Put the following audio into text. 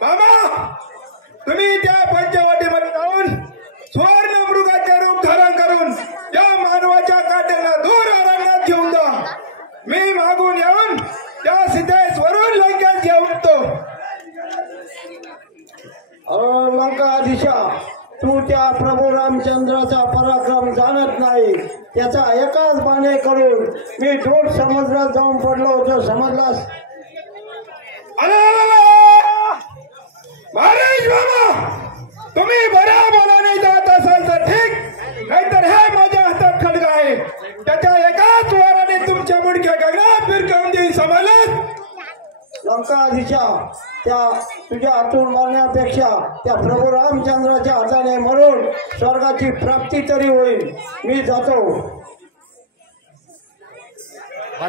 बाबा तुम्ही त्या पंचवटीमध्ये जाऊन सुवर्ण मृगाचे रूप धारण करून या मानवाच्या काट्याला दूर अरण्यात घेऊन जा। मी मागून येऊन त्या सिद्धेश्वरून लंकेत घेऊन लंकाधीशा, तू त्या प्रभू रामचंद्राचा पराक्रम जाणत नाही। त्याचा एकाच बाणे करून मी दूर समुद्रात जाऊन पडलो होतो, समजलास? महाराज बाबा तुम्ही बऱ्या बोलाने जात असाल तर ठीक, नाहीतर हे माझ्या हातात खड्ग आहे, त्याच्या एकाच वाराने तुमच्या मुडक्या गगनात फिरकावून देईन, समजलं? लंकाधीशा, त्या तुझ्या हातून मरण्यापेक्षा त्या प्रभू रामचंद्राच्या हाताने मरून स्वर्गाची प्राप्ती तरी होईल। मी जातो। ना